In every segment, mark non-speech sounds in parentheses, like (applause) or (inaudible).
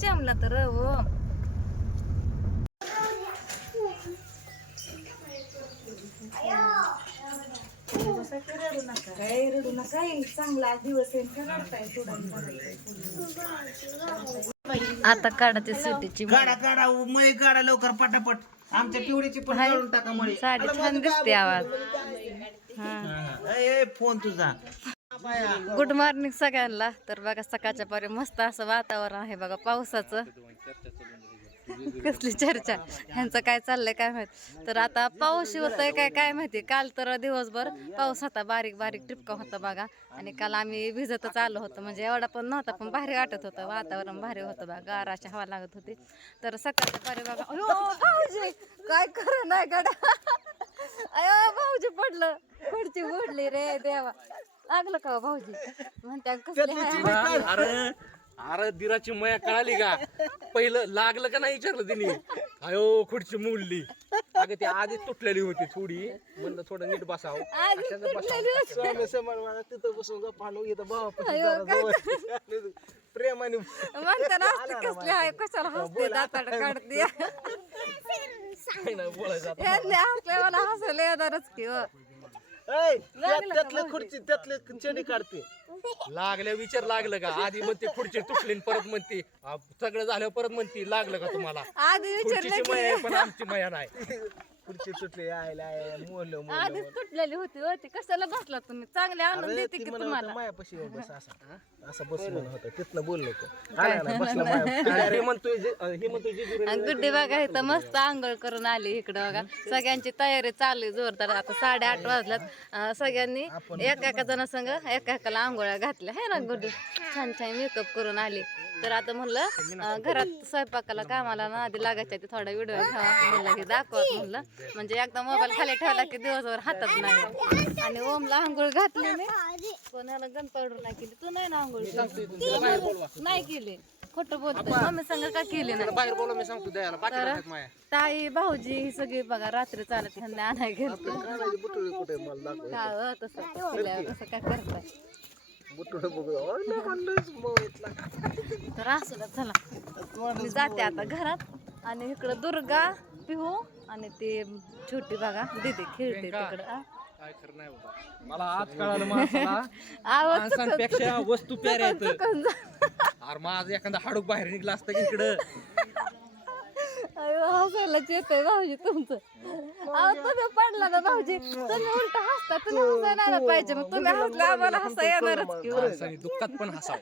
चेमला तर हो. काय रडू नका येईल चांगला दिवस येईल का रडताय आता काढते सुटीची गाडा गाडा मळी गाडा लवकर पटापट. आमच्या पिवडीची पण काढून टाका मळी. साडी छान दिसते आवाज. ए फोन तुझा. गुड मॉर्निंग सगळ्यांना. तर बघा सकाळच्या पारी मस्त असं वातावरण आहे बघा पावसाचं. कसली चर्चा. ह्यांचं काय चाललंय काय माहीत. तर आता पाऊस होतंय काय काय माहिती. काल तर दिवसभर पाऊस होता बारीक बारीक टिपका होता बघा. आणि काल आम्ही भिजतच आलो होतो. म्हणजे एवढा पण नव्हता पण भारी वाटत होतं. वातावरण भारी होतं बघा. गाराची हवा लागत होती. तर सकाळच्या पारी बघा. भाऊजी! काय कर नाही गड्या? अयो भाऊजी पडलं. खुर्ची उडली रे देवा. लागलं का हो भाऊजी? म्हणत्या कसली हाय अरे अरे दिराची मया कळाली का? पहिलं लागलं का नाही विचारलं तिने? अयो खुर्ची मोडली. अगं ती आधीच तुटलेली होती थोडी. म्हणलं थोडं नीट बसावं. आधी तुटलेली होती. स्वामी समाज तिथं बसून गप्पा नु इथं भावा अयो, काय प्रेमाने म्हणताना असते कसली आहे कशाला हसते दाताड काढते. बोलायचं यांनी मला येणारच की हो. ऐ, त्यात- त्यातलं खुर्ची त्यातलं चेडी काढते. लागल्या विचार लागलं का? आधी म्हणते खुर्ची तुटली परत म्हणते आ, सगळं झालं परत म्हणते लागलं का तुम्हाला? आधी विचारलं खुर्चीची मया आहे पण आमची मया नाही. खुर्ची सुटली आयला आय मोडलं की आधीच तुटलेली होती होती कशाला बसला तुम्ही? चांगले आणून देते की तुम्हाला? मायापाशी येऊन बस असा. असं बस म्हणत होता तिथलं बोललो तो आला ना बसला माया. (laughs) हे म्हणतोय जे- हे म्हणतोय जेजुरी आणि गुड्डी बघा इथं मस्त आंघोळ करून आली इकडं बघा. सगळ्यांची तयारी चालू आहे जोरदार. आता साडेआठ वाजल्यात. अं, सगळ्यांनी एका एका जणा संग एका एकाला आंघोळ्या घातल्या हे ना गुड्डी? छान छान मेकअप करून आली. तर आता म्हणलं घरात स्वयंपाकाला कामाला ना आधी लागायच्या ते थोडा व्हिडिओ घ्यावा म्हणलं हे दाखवत म्हणलं. म्हणजे एकदा मोबाईल खाली ठेवला की दिवसभर हातात नाही आणि ओमला आंघोळ घातली नाही कोणाला गन पावडर नाही केली. तू नाही ना आंघोळ? नाही केली. खोटं बोलतोय. मम्मी संग का केली नाही? बाहेर बोला मी सांगतो द्यायला बाकी तर राहतात माया. ताई भाऊजी ही सगळी बघा रात्री चालत ह्यांना आणाय घेतो बुटुळे कुठे मला दाखव. का हो, तसं तसं काय करताय? बघू तर चला मी जाते आता घरात आणि इकडं दुर्गा पिहू आणि ते छोटी बघा दीदी खेळते तिकडं. आ? काय खरं नाही बाबा. मला आज कळालं माणसाला (laughs) आवाज माणसांपेक्षा वस्तू प्याऱ्या आहेत. अरे माझं एखादा हाडूक बाहेर निघला असतं की इकडं. अयो हसायला येतोय भाऊजी तुमचं. अहो तुम्ही पडला ना भाऊजी. तुम्ही उलट हसता तुम्ही हसायला पाहिजे मग तुम्ही हसला आम्हाला हसा येणारच की. हो. माणसाने दुःखात पण हसावं.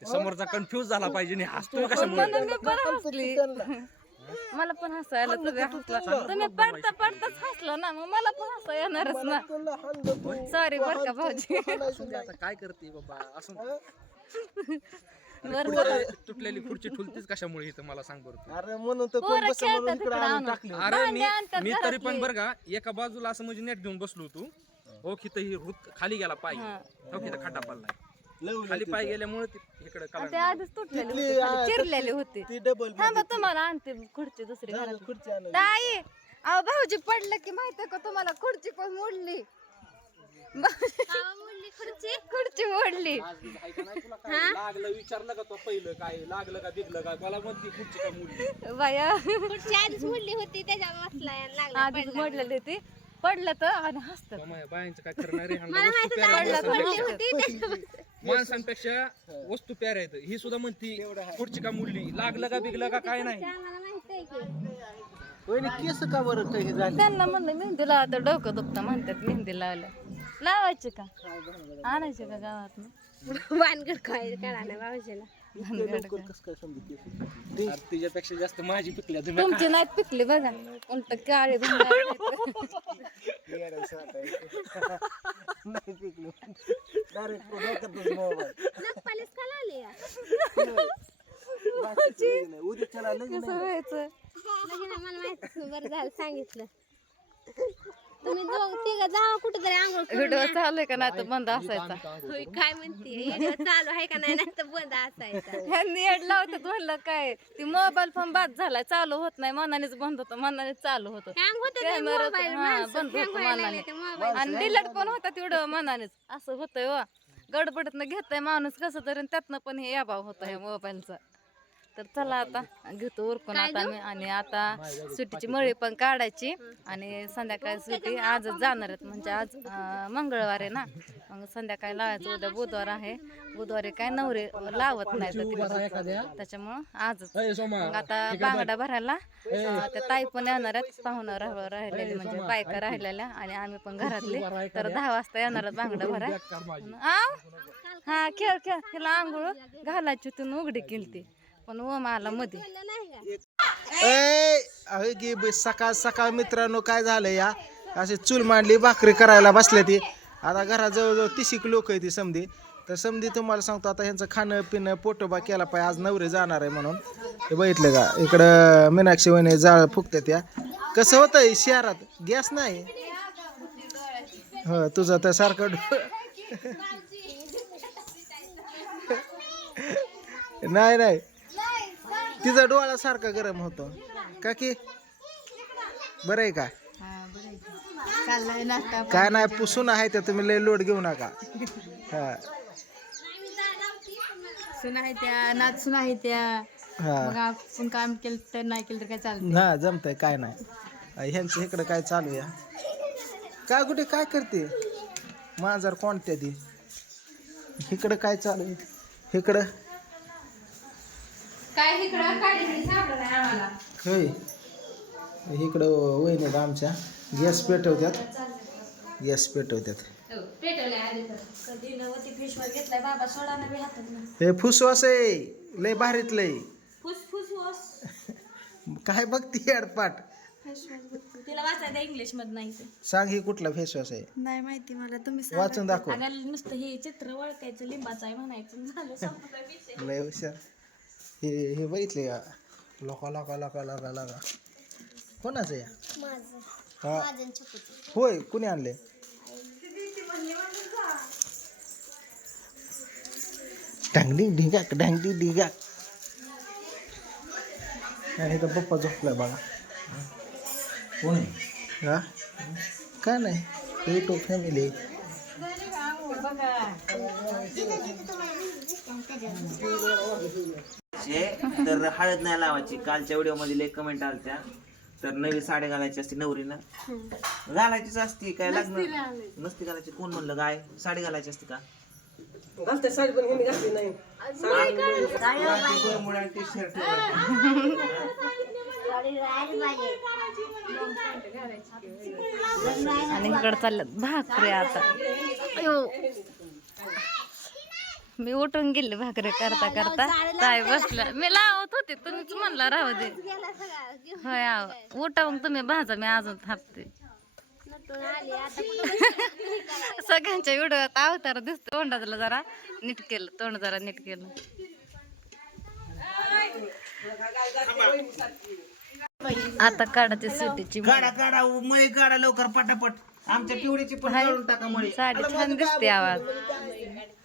ते समोरचा कन्फ्युज झाला पाहिजे आणि हसतोय कशामुळे म्हणून मी पण हसली. (laughs) मला पण हसायला तुम्ही हसला. तुम्ही पडता पडताच हसला ना मग मला पण हसा येणारच ना. सॉरी बर का भाऊजी. आता काय करते बाबा? असं बरं तुटले- तुटलेली खुर्ची ठुलतीच कशामुळे इथं मला सांग बरं. अरे म्हणून तर कोण पोरं बस म्हणून खेळतात इकडे इकडं आणून आणून. टाकले अरे मी भांडे आणतात मी तरी पण घरातली. बरं का एका बाजूला असं म्हणजे नेट घेऊन बसलो होतो. हो की ही रुत खाली गेला पाय. हो. की खड्डा पडलाय खाली पाय गेल्यामुळे ती इकडे ते कला आधीच तुटलेली होती खाली चिरलेली होती. ती डबल थांबा तुम्हाला आणते खुर्ची दुसरी घरात खुर्ची आणून ताई अहो भाऊजी पडलं की माहितीये का तुम्हाला? खुर्ची पण मोडली. खुर्ची? खुर्ची मोडली. लागलं विचारलं का तो पहिलं काय? लागलं का दिगलं का? मला म्हणते खुर्ची का मुली बाया. पुढची आधीच मुडली होती त्याच्यावर बसला लागला आधीच मोडलेली ती पडलं तर आणि हसतात बायांचं काय करणार रे ह्यांना मला वस्तू माहिती प्याऱ्या झालं आहेत. मुडली होती त्याच्यावर. माणसांपेक्षा वस्तू प्याऱ्या आहेत. ही सुद्धा म्हणती खुर्ची का मुडली? लागलं का बिगलं का काय नाही? आम्हाला माहिती आहे की. वहिनी केस का बरं काही झाले? त्यांना म्हणलं मेहंदी तर डोकं दुखतं म्हणतात मेहंदी लावल्या. लावायची का? आणायची का गावात वानगड काय? ना बाबाजीला तिच्यापेक्षा जास्त माझी पिकल्या तुम्ही. तुमची नाहीत पिकली बघा. उलट काळी उद्या मला माहिती बरं झालं सांगितलं. तुम्ही दोघ तिघ जावा कुठं तरी आंघोळ करून व्हिडिओ चालू आहे का नाही तर बंद असायचा. होय, काय म्हणते व्हिडिओ चालू आहे का नाही नाही तर बंद असायचा. ह्यांनी एड लावतात म्हणलं काय? ती मोबाईल पण बाद झालाय चालू होत नाही मनानेच बंद होतं मनानेच चालू होतं. हँग होतं Camera मोबाईल हा, बंद होतं मनाने. मोबाईल आणि डिलेट पण होता तेवढं मनानेच. असं होतंय वा गडबडीतनं घेतय माणूस कसं तरी आणि त्यातनं पण हे याभाव होतं ह्या मोबाईलचा तर चला आता घेतो उरकून आता मी आणि आता सुट्टीची मळी पण काढायची आणि संध्याकाळी सुट्टी आजच जाणार आहेत. म्हणजे आज मंगळवार आहे ना. मग संध्याकाळी लावायचं. उद्या बुधवार आहे. बुधवारी काय नवरे लावत नाही त्याच्यामुळं आजच. मग आता बांगडा भरायला त्या ताई पण येणार आहेत. पाहुणं राह राहिलेली म्हणजे बायका राहिलेल्या आणि आम्ही पण घरातले. तर दहा वाजता येणार आहेत बांगडा भराय आव? हा खेळ खेळ. तिला आंघोळ घालायची होती उघडी केलती. पण ओम आला मध्ये नाही का? ए अहो की सकाळ सकाळ मित्रांनो काय झालं या? असे चूल मांडली भाकरी करायला बसले ती. आता घरात जवळजवळ तिशिक लोक आहे ती समधी. तर समधी तुम्हाला सांगतो आता ह्यांचं खाणं पिणं पोटोबा केला पाहिजे. आज नवरे जाणार आहे म्हणून. हे बघितलं का? इकडं मीनाक्षी वहिनी जाळ फुकते त्या कसं होतंय शहरात? गॅस नाही? हो तुझं तर सारखं डो- (laughs) नाही नाही. तिचा डोळा सारखा गरम होतो. का की? बरं आहे का? काय नाही पुसून आहे ते तुम्ही लय लोड घेऊ नका. हा. सुना आहे त्या सुना आहे त्या. हा. मग आपण काम केलं तर नाही केलं तर काय चालतं हा जमतंय काय नाही. अ, ह्यांचं इकडं काय चालू या काय कुठे काय करते? मांजर कोणत्या ती इकडं काय चालू आहे? इकडं? काय इकडं सापडलं नाही आम्हाला. होय. इकडं वहिनीत आमच्या. गॅस पेटवत्यात. गॅस पेटवत्यात. हे फुसवास आहे. लय भारीत लय. काय बघती अडपाट तिला वाचायला इंग्लिशमध्ये नाही ते सांग ही कुठला फेसवॉश आहे. नाही माहिती मला तुम्ही वाचून दाखव. नुसतं हे चित्र ओळखायचं लिंबाचं आहे म्हणायचं. झालं संपलं विषय. लय हुशार. हे हे बघितले का लोका लोका लोका लोका लोका. कोणाचं या? हा. होय कुणी आणले डांगडी ढिगाक डांगडी ढिगाक. आणि इथं पप्पा झोपलाय बघा. हा? काय नाही? युट्यूब फॅमिली शे तर हळद नाही लावायची. कालच्या व्हिडिओमध्ये कमेंट आलत्या. तर नवी साडी घालायची असते नवरीनं. घालायचीच असती काय लग्न? नसती घालायची. कोण म्हणलं काय साडी घालायची असते का? आणि इकडं चालल्यात भाकरी आता. अयो. मी उठून गेले भाकरी करता करता. ताई बसल्या. मी लावत होते तुम्हीच म्हणला राहू दे. होय आव. उठा मग तुम्ही भाजा मी अजून थापते. बसली? (laughs) सगळ्यांच्या व्हिडिओत अवतार दिसतो तोंडातलं जरा नीट केलं तोंड जरा नीट केलं. आता काढायची सुटीची काढा काढा मळी काढा लवकर पटापट. आमच्या पिवडीची पण टाका मळी. साडी छान दिसते आवाज.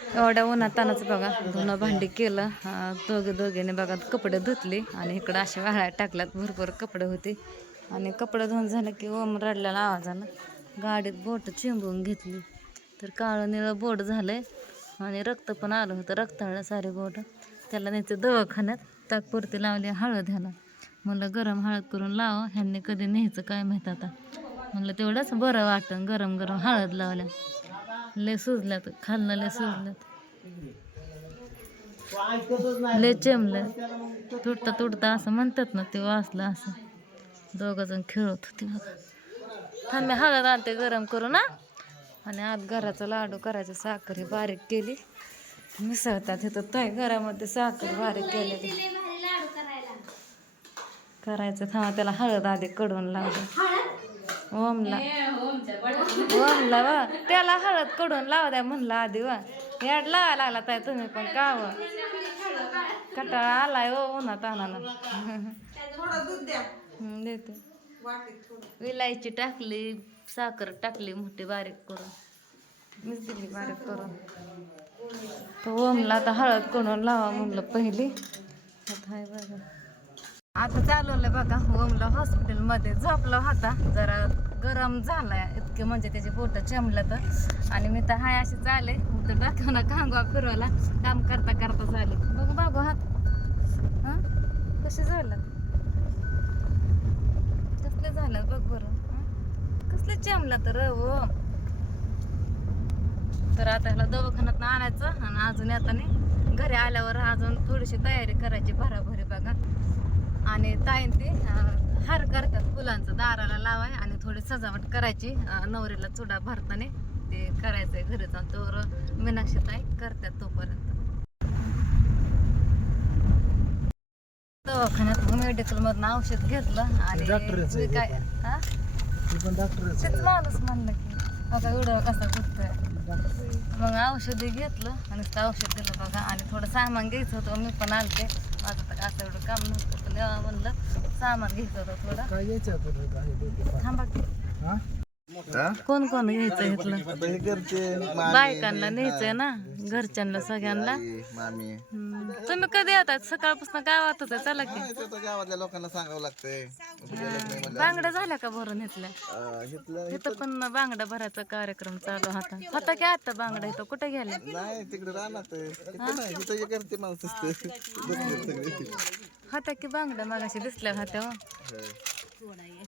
एवढ्या उन्हातानाच बघा धुणं भांडी केलं दोघे दोघीने बघा कपडे धुतले आणि इकडं असे वाळ्या टाकल्यात भरपूर कपडे होते. आणि कपडे धुवून झालं की ओम रडलेला आवाजानं गाडीत बोट चिंबून घेतली. तर काळं निळं बोट झालंय आणि रक्त पण आलं होतं रक्ताळलं सारे बोट. त्याला न्यायचं दवाखान्यात ताकपुरती लावली हळद ह्याला. म्हणलं गरम हळद करून लाव ह्यांनी कधी न्यायचं काय माहीत आता. म्हणलं तेवढंच बरं वाटतं गरम गरम हळद लावल्या. लय सुजल्यात खालनं लय सुजल्यात. लय चेमलं तुटता तुटता असं म्हणतात ना ते वाचलं असं. दोघं जण खेळत होते बघा. थांब हळद आणते गरम करू ना. आणि आत घराचा लाडू करायचं साखर ही बारीक केली. मिसळतात इथं ताई घरामध्ये साखर बारीक केलेली. करायचं थांबा त्याला हळद आधी कडून लावलं ओमला. ओमला वा त्याला हळदकडून लावा द्या म्हणलं आधी वा. याड लावा लागला ताई तुम्ही पण का व? कटाळा आलाय ओ उन्हात आणाना हम्म, देते. विलायची टाकली साखर टाकली मोठी बारीक करून. मीच दिली बारीक करून. तो ओमला आता हळद करून लावा म्हणलं पहिली. आता हाय बघा. आता चालवलं बघा ओमला हॉस्पिटलमध्ये झोपला होता. जरा गरम झालाय. इतके म्हणजे त्याचे बोट चमलं तर आणि मी तर हाय असे चाले तर डोक्याला कांगवा फिरवला. काम करता करता झाले. बघ बाबू हात. हा? कसे झालं? कसलं झालं? बघ बरं. कसलं कसले तर हो? तर आता ह्याला दवाखान्यात आणायचं. आणि अजून येताना घरी आल्यावर अजून थोडीशी तयारी करायची भराभरी बघा. आणि ताईन ते हार करतात फुलांचं दाराला लावाय आणि थोडी सजावट करायची नवरीला चुडा भरताना ते करायचंय घरी जाऊन तोवर मीनाक्षी ताई करतात तोपर्यंत. दवाखान्यात मेडिकल मधनं औषध घेतलं आणि मी काय हा? तेच माणूस म्हणलं की बघा एवढं कसा कुठतोय. मग औषधी घेतलं आणि औषध दिलं बघा. आणि थोडं सामान घ्यायचं होतं मी पण आलते. माझं तर असं एवढं काम नव्हतं. म्हणलं सामान घ्यायचं होतं थोडं. काय यायचं थांबा की. हा? कोण कोण घ्यायचं घरचे बायकांना न्यायचंय ना घरच्यांना सगळ्यांना. तुम्ही कधी येतात सकाळपासून गावातच आहे चला की. गावातल्या लोकांना सांगावं लागतंय. बांगड्या झाल्या का भरून इथलं इथं पण बांगड्या भरायचा कार्यक्रम चालू होता. होता की आता बांगड्या इथं? कुठे गेल्या? नाही तिकडे राहणार माणसं होत्या की बांगड्या मागाशी दिसल्या होत्या हो.